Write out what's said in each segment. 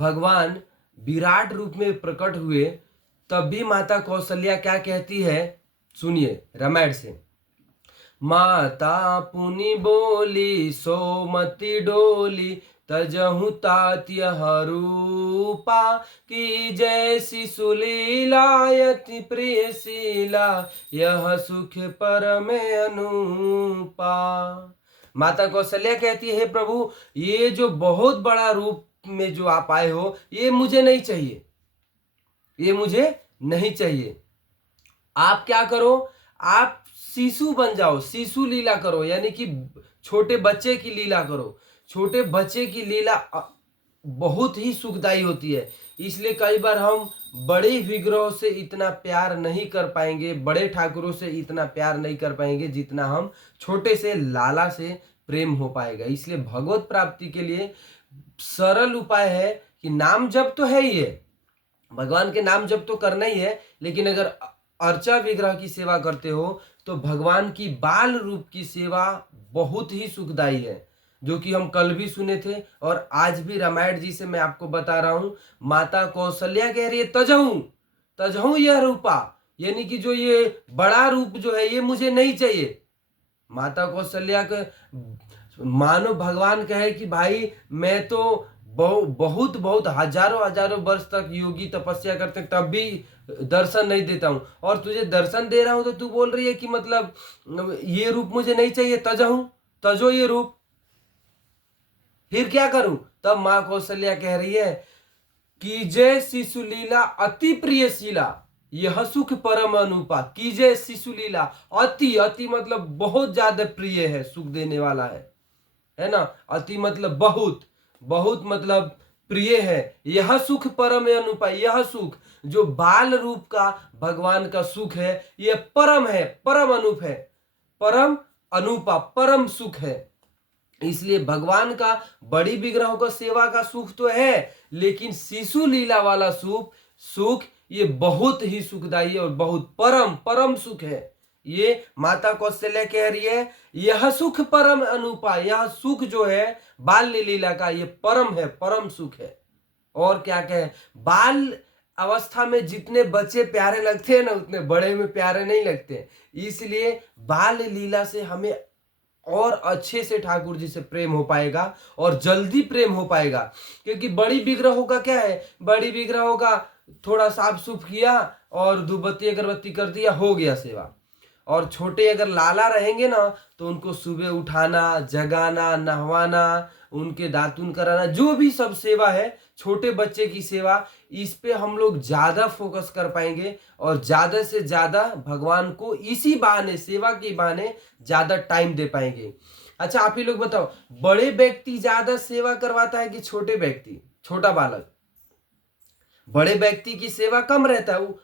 भगवान विराट रूप में प्रकट हुए, तब भी माता कौशल्या क्या कहती है, सुनिए रामायण से। माता पुनि बोली सोमति डोली, तजहु तात्य हरूपा, की जैसी सुलीलायति प्रियशीला, यह सुख परम अनुपा। माता कौशल्या कहती है, प्रभु ये जो बहुत बड़ा रूप में जो आप आए हो, ये मुझे नहीं चाहिए, ये मुझे नहीं चाहिए। आप क्या करो, आप शिशु बन जाओ, शिशु लीला करो, यानी कि छोटे बच्चे की लीला करो। छोटे बच्चे की लीला बहुत ही सुखदायी होती है। इसलिए कई बार हम बड़े विग्रहों से इतना प्यार नहीं कर पाएंगे, बड़े ठाकुरों से इतना प्यार नहीं कर पाएंगे जितना हम छोटे से लाला से प्रेम हो पाएगा। इसलिए भगवत प्राप्ति के लिए सरल उपाय है कि नाम जप तो है ही है, भगवान के नाम जप तो करना ही है, लेकिन अगर अर्चा विग्रह की सेवा करते हो तो भगवान की बाल रूप की सेवा बहुत ही सुखदायी है, जो कि हम कल भी सुने थे और आज भी रामायण जी से मैं आपको बता रहा हूं। माता कौशल्या कह रही है, तजहू तजहू यह रूपा, यानी कि जो ये बड़ा रूप जो है ये मुझे नहीं चाहिए। माता कौशल्या के मानो भगवान कहे कि भाई मैं तो बहुत बहुत हजारों हजारों वर्ष तक योगी तपस्या करते तब भी दर्शन नहीं देता हूं, और तुझे दर्शन दे रहा हूं तो तू बोल रही है कि मतलब ये रूप मुझे नहीं चाहिए, तजहू तजो ये रूप, फिर क्या करूं। तब मां कौशल्या कह रही है कीजे शिशु लीला अति प्रियशीला, यह सुख परम अनुपा। कीजे शिशु लीला, अति अति मतलब बहुत ज्यादा प्रिय है, सुख देने वाला है ना। अति मतलब बहुत, बहुत मतलब प्रिय है। यह सुख परम अनुपा, यह सुख जो बाल रूप का भगवान का सुख है यह परम है, परम अनूप है, परम अनुपा, परम सुख है। इसलिए भगवान का बड़ी विग्रहों का सेवा का सुख तो है, लेकिन शिशु लीला वाला सुख ये बहुत ही सुखदायी और बहुत परम परम सुख है। ये माता कौशल्या कह रही है यह सुख परम अनुपा, यह सुख जो है बाल लीला का ये परम है, परम सुख है। और क्या कहे, बाल अवस्था में जितने बच्चे प्यारे लगते हैं ना उतने बड़े में प्यारे नहीं लगते। इसलिए बाल लीला से हमें और अच्छे से ठाकुर जी से प्रेम हो पाएगा और जल्दी प्रेम हो पाएगा। क्योंकि बड़ी विग्रहों का क्या है, बड़ी विग्रहों का थोड़ा साफ सुफ किया और धूपबत्ती अगरबत्ती कर दिया, हो गया सेवा। और छोटे अगर लाला रहेंगे ना तो उनको सुबह उठाना, जगाना, नहवाना, उनके दातुन कराना, जो भी सब सेवा है छोटे बच्चे की सेवा, इस पे हम लोग ज्यादा फोकस कर पाएंगे और ज्यादा से ज्यादा भगवान को इसी बहाने, सेवा के बहाने ज्यादा टाइम दे पाएंगे। अच्छा आप ही लोग बताओ, बड़े व्यक्ति ज्यादा सेवा करवाता है कि छोटे व्यक्ति, छोटा बालक? बड़े व्यक्ति की सेवा कम रहता है, वो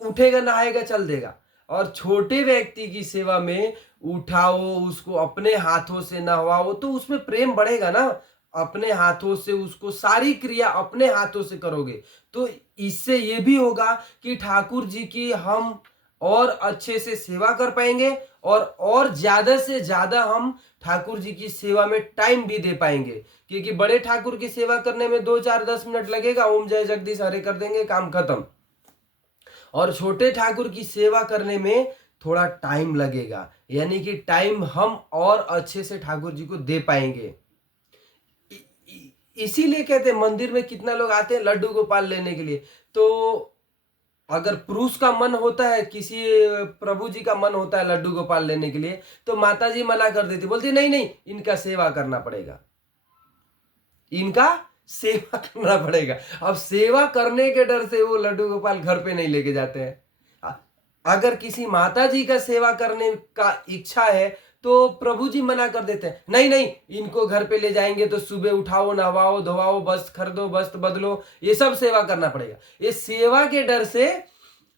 उठेगा नहाएगा चल देगा, और छोटे व्यक्ति की सेवा में उठाओ, उसको अपने हाथों से नहवाओ तो उसमें प्रेम बढ़ेगा ना। अपने हाथों से उसको सारी क्रिया अपने हाथों से करोगे तो इससे ये भी होगा कि ठाकुर जी की हम और अच्छे से सेवा कर पाएंगे और ज्यादा से ज्यादा हम ठाकुर जी की सेवा में टाइम भी दे पाएंगे। क्योंकि बड़े ठाकुर की सेवा करने में 2-4-10 मिनट लगेगा, ओम जय जगदीश हरे कर देंगे, काम खत्म। और छोटे ठाकुर की सेवा करने में थोड़ा टाइम लगेगा, यानी कि टाइम हम और अच्छे से ठाकुर जी को दे पाएंगे। इसीलिए कहते हैं मंदिर में कितना लोग आते हैं लड्डू गोपाल लेने के लिए। तो अगर पुरुष का मन होता है, किसी प्रभु जी का मन होता है लड्डू गोपाल लेने के लिए, तो माता जी मना कर देती, बोलती नहीं नहीं इनका सेवा करना पड़ेगा, इनका सेवा करना पड़ेगा। अब सेवा करने के डर से वो लड्डू गोपाल घर पे नहीं लेके जाते हैं। अगर किसी माता जी का सेवा करने का इच्छा है तो प्रभु जी मना कर देते हैं, नहीं नहीं इनको घर पे ले जाएंगे तो सुबह उठाओ, नहवाओ, धोवाओ, वस्त्र खरीदो, वस्त्र बदलो, ये सब सेवा करना पड़ेगा। ये सेवा के डर से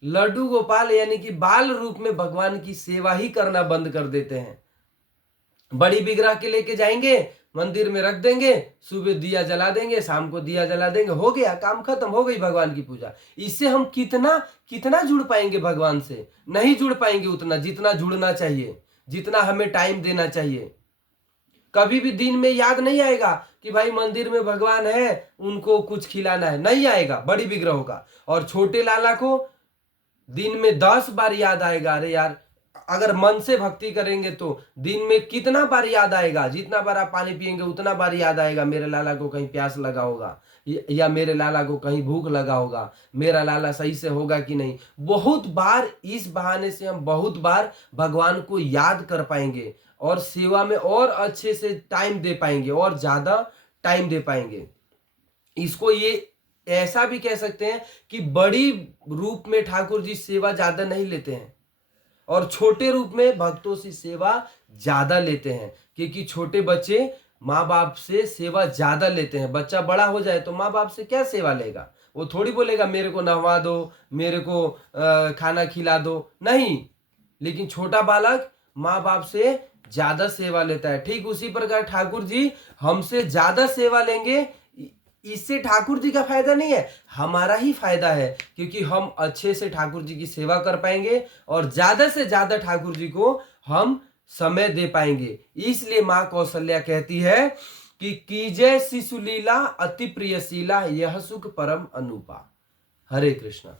लड्डू गोपाल यानी कि बाल रूप में भगवान की सेवा ही करना बंद कर देते हैं। बड़ी विग्रह के लेके जाएंगे, मंदिर में रख देंगे, सुबह दिया जला देंगे, शाम को दिया जला देंगे, हो गया काम खत्म, हो गई भगवान की पूजा। इससे हम कितना कितना जुड़ पाएंगे भगवान से? नहीं जुड़ पाएंगे उतना जितना जुड़ना चाहिए, जितना हमें टाइम देना चाहिए। कभी भी दिन में याद नहीं आएगा कि भाई मंदिर में भगवान है, उनको कुछ खिलाना है, नहीं आएगा बड़ी विग्रह का। और छोटे लाला को दिन में 10 बार याद आएगा। अरे यार, अगर मन से भक्ति करेंगे तो दिन में कितना बार याद आएगा, जितना बार आप पानी पिएंगे उतना बार याद आएगा, मेरे लाला को कहीं प्यास लगा होगा, या मेरे लाला को कहीं भूख लगा होगा, मेरा लाला सही से होगा कि नहीं। बहुत बार इस बहाने से हम बहुत बार भगवान को याद कर पाएंगे और सेवा में और अच्छे से टाइम दे पाएंगे और ज्यादा टाइम दे पाएंगे। इसको ये ऐसा भी कह सकते हैं कि बड़ी रूप में ठाकुर जी सेवा ज्यादा नहीं लेते हैं और छोटे रूप में भक्तों से सेवा ज्यादा लेते हैं, क्योंकि छोटे बच्चे माँ बाप से सेवा ज्यादा लेते हैं। बच्चा बड़ा हो जाए तो माँ बाप से क्या सेवा लेगा, वो थोड़ी बोलेगा मेरे को नहवा दो, मेरे को खाना खिला दो, नहीं। लेकिन छोटा बालक माँ बाप से ज्यादा सेवा लेता है। ठीक उसी प्रकार ठाकुर जी हमसे ज्यादा सेवा लेंगे, इससे ठाकुर जी का फायदा नहीं है, हमारा ही फायदा है, क्योंकि हम अच्छे से ठाकुर जी की सेवा कर पाएंगे और ज्यादा से ज्यादा ठाकुर जी को हम समय दे पाएंगे। इसलिए माँ कौशल्या कहती है कि कीजय शिशु लीला अति प्रियशीला, यह सुख परम अनुपा। हरे कृष्णा।